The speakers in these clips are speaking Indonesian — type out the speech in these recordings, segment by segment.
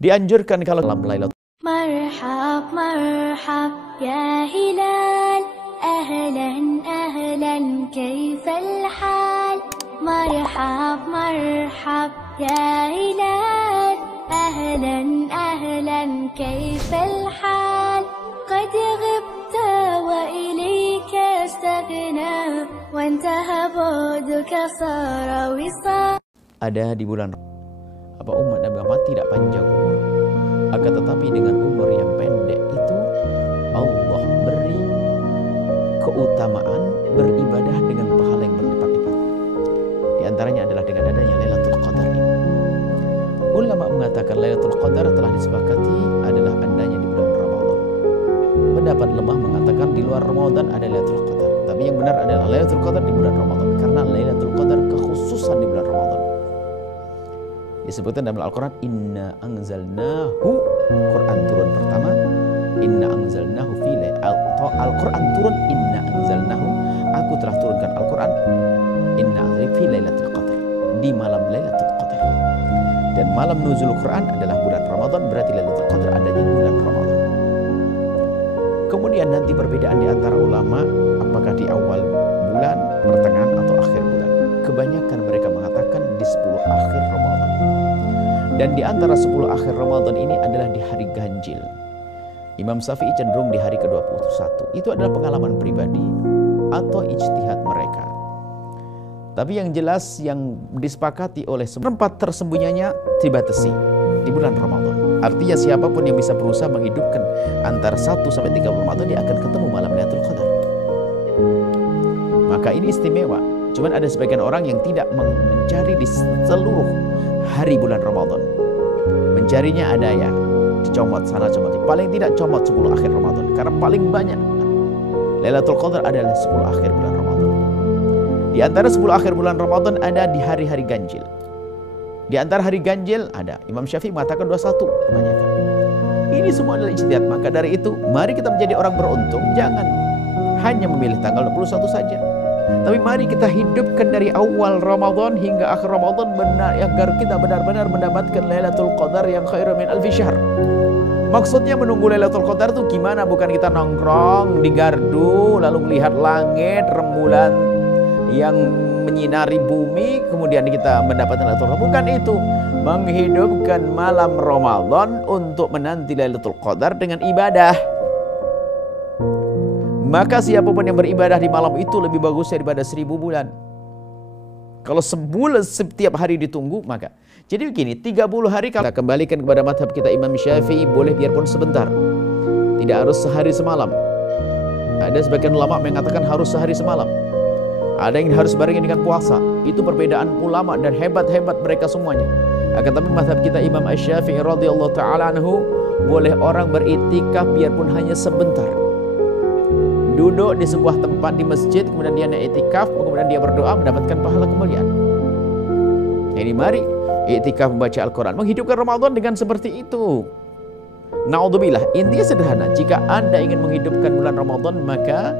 Dianjurkan kalau malam Lailatul مرحب مرحب يا هلال أهلا أهلا كيف الحال مرحب مرحب يا هلال أهلا أهلا كيف الحال قد غبت وإليك اشتقنا وانتهى بعدك صار وصال. Ada di bulan apa umat Nabi Muhammad tidak panjang umur, akan tetapi dengan umur yang pendek itu Allah beri keutamaan beribadah dengan pahala yang berlipat-lipat. Di antaranya adalah dengan adanya Lailatul Qadar ini. Ulama mengatakan Lailatul Qadar telah disepakati adalah adanya di bulan Ramadan. Pendapat lemah mengatakan di luar Ramadan ada Lailatul Qadar, tapi yang benar adalah Lailatul Qadar di bulan Ramadan, karena Lailatul Qadar kekhususan di bulan Ramadan. Disebutkan dalam Al-Quran, Inna anzalnahu, Quran turun pertama, Inna anzalnahu fi Al-Quran turun, Inna anzalnahu, aku telah turunkan Al-Quran, Inna anzalnahu fi Lailatul Qadar, di malam Lailatul Qadar. Dan malam nuzul Quran adalah bulan Ramadan, berarti Lailatul Qadar adanya di bulan Ramadan. Kemudian nanti perbedaan di antara ulama, apakah di awal bulan, pertengahan atau akhir bulan. Kebanyakan mereka mengatakan di 10 akhir Ramadan. Dan di antara 10 akhir Ramadan ini adalah di hari ganjil. Imam Syafi'i cenderung di hari ke-21. Itu adalah pengalaman pribadi atau ijtihad mereka. Tapi yang jelas yang disepakati oleh tempat tersembunyinya dibatasi di bulan Ramadan. Artinya siapapun yang bisa berusaha menghidupkan antara 1 sampai 30 Ramadan, dia akan ketemu malam Lailatul Qadar. Maka ini istimewa. Cuman ada sebagian orang yang tidak mencari di seluruh hari bulan Ramadan. Mencarinya ada ya dicomot sana comot. Paling tidak comot 10 akhir Ramadan, karena paling banyak Lailatul Qadar adalah 10 akhir bulan Ramadan. Di antara 10 akhir bulan Ramadan ada di hari-hari ganjil. Di antara hari ganjil ada Imam Syafi'i mengatakan 21 kebanyakan. Ini semua adalah ijtihad. Maka dari itu mari kita menjadi orang beruntung. Jangan hanya memilih tanggal 21 saja, tapi mari kita hidupkan dari awal Ramadan hingga akhir Ramadan benar, agar kita benar-benar mendapatkan Lailatul Qadar yang khairu min alfi syahr. Maksudnya menunggu Lailatul Qadar itu gimana? Bukan kita nongkrong di gardu lalu melihat langit, rembulan yang menyinari bumi kemudian kita mendapatkan Lailatul Qadar. Bukan itu. Menghidupkan malam Ramadan untuk menanti Lailatul Qadar dengan ibadah. Maka siapapun yang beribadah di malam itu lebih bagus daripada 1000 bulan. Kalau sebulan setiap hari ditunggu, maka. Jadi begini, 30 hari kalau kita kembalikan kepada madhab kita Imam Syafi'i, boleh biarpun sebentar. Tidak harus sehari semalam. Ada sebagian ulama mengatakan harus sehari semalam. Ada yang harus barengi dengan puasa. Itu perbedaan ulama dan hebat-hebat mereka semuanya. Akan tapi madhab kita Imam Syafi'i radhiyallahu ta'ala anhu, boleh orang beritikaf biarpun hanya sebentar. Duduk di sebuah tempat di masjid, kemudian dia naik iktikaf, kemudian dia berdoa mendapatkan pahala kemuliaan. Jadi mari iktikaf membaca Al-Quran, menghidupkan Ramadan dengan seperti itu. Naudzubillah, intinya sederhana. Jika Anda ingin menghidupkan bulan Ramadan, maka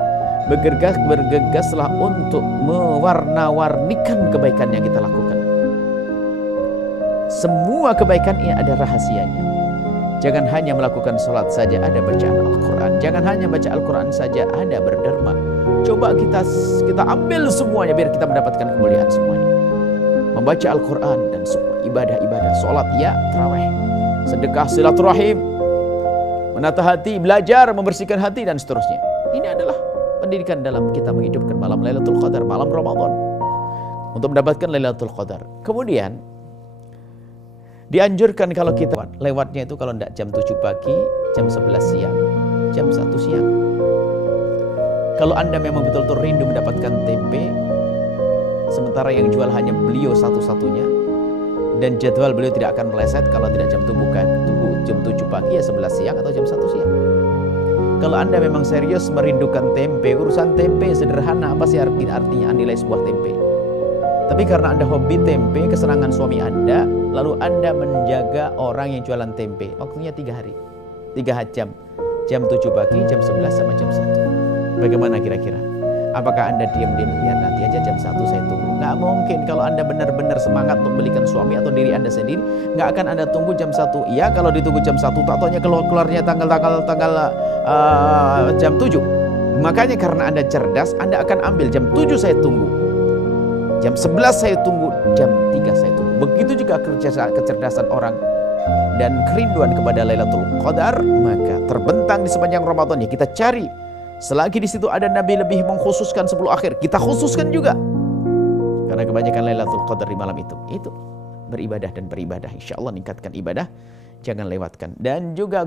bergegaslah untuk mewarna-warnikan kebaikan yang kita lakukan. Semua kebaikan ini ada rahasianya. Jangan hanya melakukan sholat saja, ada bacaan Al-Quran. Jangan hanya baca Al-Quran saja, ada berderma. Coba kita ambil semuanya biar kita mendapatkan kemuliaan semuanya. Membaca Al-Quran dan semua ibadah-ibadah, sholat ya, tarawih, sedekah, silaturahim, menata hati, belajar, membersihkan hati dan seterusnya. Ini adalah pendidikan dalam kita menghidupkan malam Lailatul Qadar, malam Ramadan, untuk mendapatkan Lailatul Qadar. Kemudian dianjurkan kalau kita lewatnya itu kalau tidak jam 7 pagi, jam 11 siang, jam 1 siang. Kalau Anda memang betul-betul rindu mendapatkan tempe, sementara yang jual hanya beliau satu-satunya, dan jadwal beliau tidak akan meleset kalau tidak jam 7 jam 7 pagi ya 11 siang atau jam 1 siang. Kalau Anda memang serius merindukan tempe, urusan tempe sederhana, apa sih artinya nilai sebuah tempe? Tapi karena Anda hobi tempe, kesenangan suami Anda, lalu Anda menjaga orang yang jualan tempe. Waktunya 3 hari, 3 jam. Jam 7 pagi, jam 11 sama jam 1. Bagaimana kira-kira? Apakah Anda diam-diam, ya nanti aja jam 1 saya tunggu? Nggak mungkin. Kalau Anda benar-benar semangat untuk belikan suami atau diri Anda sendiri, nggak akan Anda tunggu jam 1. Iya, kalau ditunggu jam 1, tak taunya keluarnya tanggal jam 7. Makanya karena Anda cerdas, Anda akan ambil jam 7 saya tunggu, jam 11 saya tunggu, jam 3 saya tunggu. Begitu juga kecerdasan orang dan kerinduan kepada Lailatul Qadar, maka terbentang di sepanjang Ramadan ya kita cari. Selagi di situ ada Nabi lebih mengkhususkan 10 akhir, kita khususkan juga. Karena kebanyakan Lailatul Qadar di malam itu beribadah dan beribadah. Insya Allah meningkatkan ibadah, jangan lewatkan. Dan juga